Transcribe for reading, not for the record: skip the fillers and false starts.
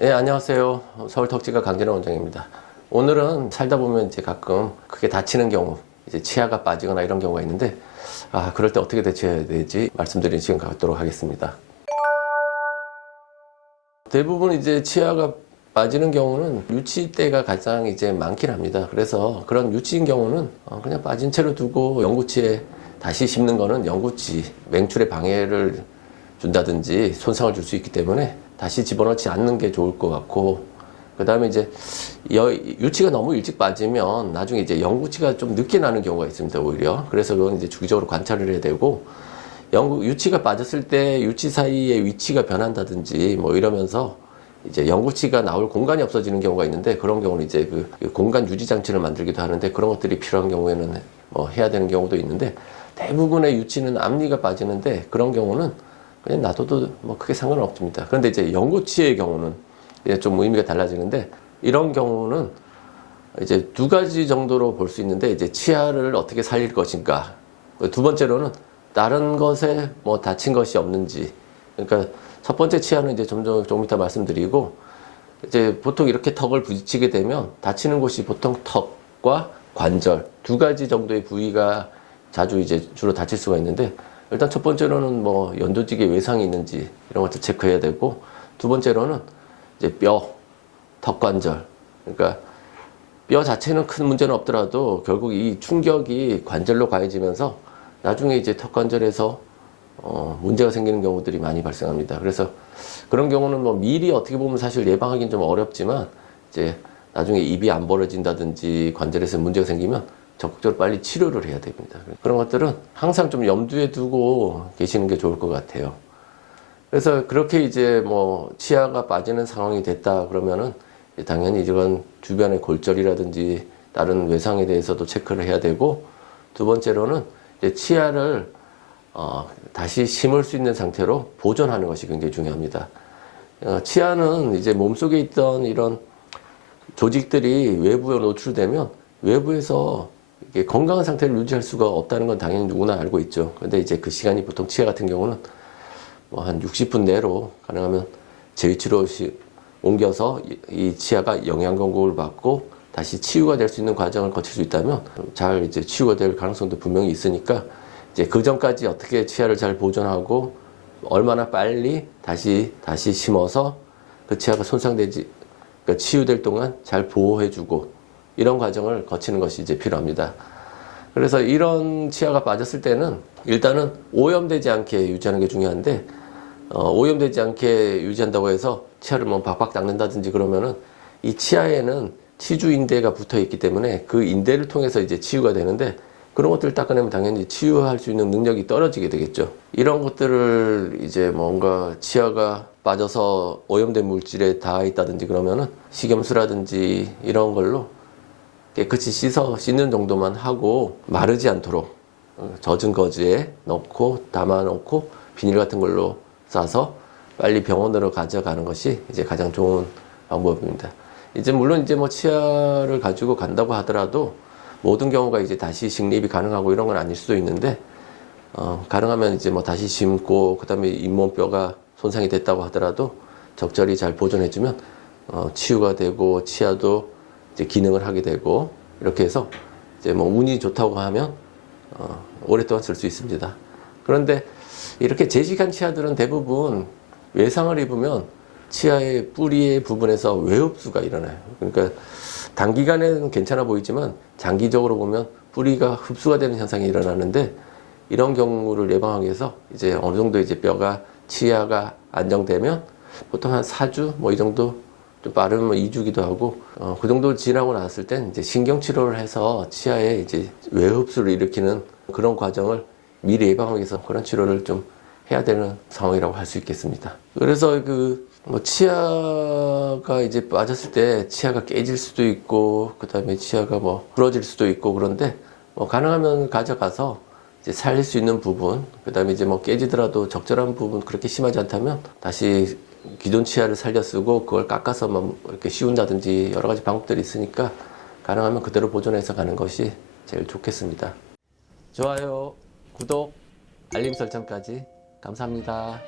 네, 안녕하세요. 서울 덕지가 강진호 원장입니다. 오늘은 살다 보면 이제 가끔 크게 다치는 경우, 이제 치아가 빠지거나 이런 경우가 있는데, 그럴 때 어떻게 대처해야 되지 말씀드리는 시간 갖도록 하겠습니다. 대부분 이제 치아가 빠지는 경우는 유치 때가 가장 이제 많긴 합니다. 그래서 그런 유치인 경우는 그냥 빠진 채로 두고 영구치에 다시 심는 거는 영구치 맹출에 방해를 준다든지 손상을 줄 수 있기 때문에 다시 집어넣지 않는 게 좋을 것 같고, 그 다음에 이제 유치가 너무 일찍 빠지면 나중에 이제 영구치가 좀 늦게 나는 경우가 있습니다, 오히려. 그래서 그건 이제 주기적으로 관찰을 해야 되고, 유치가 빠졌을 때 유치 사이의 위치가 변한다든지 뭐 이러면서 이제 영구치가 나올 공간이 없어지는 경우가 있는데, 그런 경우는 이제 그 공간 유지 장치를 만들기도 하는데, 그런 것들이 필요한 경우에는 뭐 해야 되는 경우도 있는데, 대부분의 유치는 앞니가 빠지는데 그런 경우는 그냥 놔둬도 뭐 크게 상관은 없습니다. 그런데 이제 영구치의 경우는 이제 좀 의미가 달라지는데, 이런 경우는 이제 두 가지 정도로 볼 수 있는데, 이제 치아를 어떻게 살릴 것인가. 두 번째로는 다른 것에 뭐 다친 것이 없는지. 그러니까 첫 번째 치아는 이제 조금 이따 말씀드리고, 이제 보통 이렇게 턱을 부딪히게 되면 다치는 곳이 보통 턱과 관절 두 가지 정도의 부위가 자주 이제 주로 다칠 수가 있는데, 일단 첫 번째로는 뭐 연조직에 외상이 있는지 이런 것들 체크해야 되고, 두 번째로는 이제 뼈, 턱관절. 그러니까 뼈 자체는 큰 문제는 없더라도 결국 이 충격이 관절로 가해지면서 나중에 이제 턱관절에서 문제가 생기는 경우들이 많이 발생합니다. 그래서 그런 경우는 뭐 미리 어떻게 보면 사실 예방하기는 좀 어렵지만, 이제 나중에 입이 안 벌어진다든지 관절에서 문제가 생기면 적극적으로 빨리 치료를 해야 됩니다. 그런 것들은 항상 좀 염두에 두고 계시는 게 좋을 것 같아요. 그래서 그렇게 이제 뭐 치아가 빠지는 상황이 됐다 그러면은 당연히 이런 주변의 골절이라든지 다른 외상에 대해서도 체크를 해야 되고, 두 번째로는 이제 치아를 다시 심을 수 있는 상태로 보존하는 것이 굉장히 중요합니다. 치아는 이제 몸속에 있던 이런 조직들이 외부에 노출되면 외부에서 이게 건강한 상태를 유지할 수가 없다는 건 당연히 누구나 알고 있죠. 근데 이제 그 시간이 보통 치아 같은 경우는 뭐 한 60분 내로 가능하면 재위치로 옮겨서 이 치아가 영양 공급을 받고 다시 치유가 될 수 있는 과정을 거칠 수 있다면 잘 이제 치유가 될 가능성도 분명히 있으니까, 이제 그 전까지 어떻게 치아를 잘 보존하고 얼마나 빨리 다시 심어서 그 치아가 손상되지, 그러니까 치유될 동안 잘 보호해주고, 이런 과정을 거치는 것이 이제 필요합니다. 그래서 이런 치아가 빠졌을 때는 일단은 오염되지 않게 유지하는 게 중요한데, 오염되지 않게 유지한다고 해서 치아를 뭐 박박 닦는다든지 그러면은 이 치아에는 치주인대가 붙어 있기 때문에 그 인대를 통해서 이제 치유가 되는데, 그런 것들을 닦아내면 당연히 치유할 수 있는 능력이 떨어지게 되겠죠. 이런 것들을 이제 뭔가 치아가 빠져서 오염된 물질에 닿아 있다든지 그러면은 식염수라든지 이런 걸로 깨끗이 씻는 정도만 하고, 마르지 않도록 젖은 거즈에 넣고 담아 놓고 비닐 같은 걸로 싸서 빨리 병원으로 가져가는 것이 이제 가장 좋은 방법입니다. 이제 물론 이제 뭐 치아를 가지고 간다고 하더라도 모든 경우가 이제 다시 식립이 가능하고 이런 건 아닐 수도 있는데, 가능하면 이제 뭐 다시 심고 그다음에 잇몸뼈가 손상이 됐다고 하더라도 적절히 잘 보존해주면 치유가 되고 치아도 이제 기능을 하게 되고, 이렇게 해서 이제 뭐 운이 좋다고 하면 오랫동안 쓸 수 있습니다. 그런데 이렇게 재직한 치아들은 대부분 외상을 입으면 치아의 뿌리의 부분에서 외흡수가 일어나요. 그러니까 단기간에는 괜찮아 보이지만 장기적으로 보면 뿌리가 흡수가 되는 현상이 일어나는데, 이런 경우를 예방하기 위해서 이제 어느 정도 이제 뼈가 치아가 안정되면 보통 한 4주 뭐 이 정도, 좀 빠르면 2주기도 하고, 그 정도 지나고 나왔을 땐 이제 신경치료를 해서 치아에 이제 외흡수를 일으키는 그런 과정을 미리 예방하기 위해서 그런 치료를 좀 해야 되는 상황이라고 할 수 있겠습니다. 그래서 뭐 치아가 이제 빠졌을 때 치아가 깨질 수도 있고, 그 다음에 치아가 뭐 부러질 수도 있고, 그런데 뭐 가능하면 가져가서 이제 살릴 수 있는 부분, 그 다음에 이제 뭐 깨지더라도 적절한 부분, 그렇게 심하지 않다면 다시 기존 치아를 살려 쓰고 그걸 깎아서 뭐 이렇게 씌운다든지 여러 가지 방법들이 있으니까 가능하면 그대로 보존해서 가는 것이 제일 좋겠습니다. 좋아요, 구독, 알림 설정까지 감사합니다.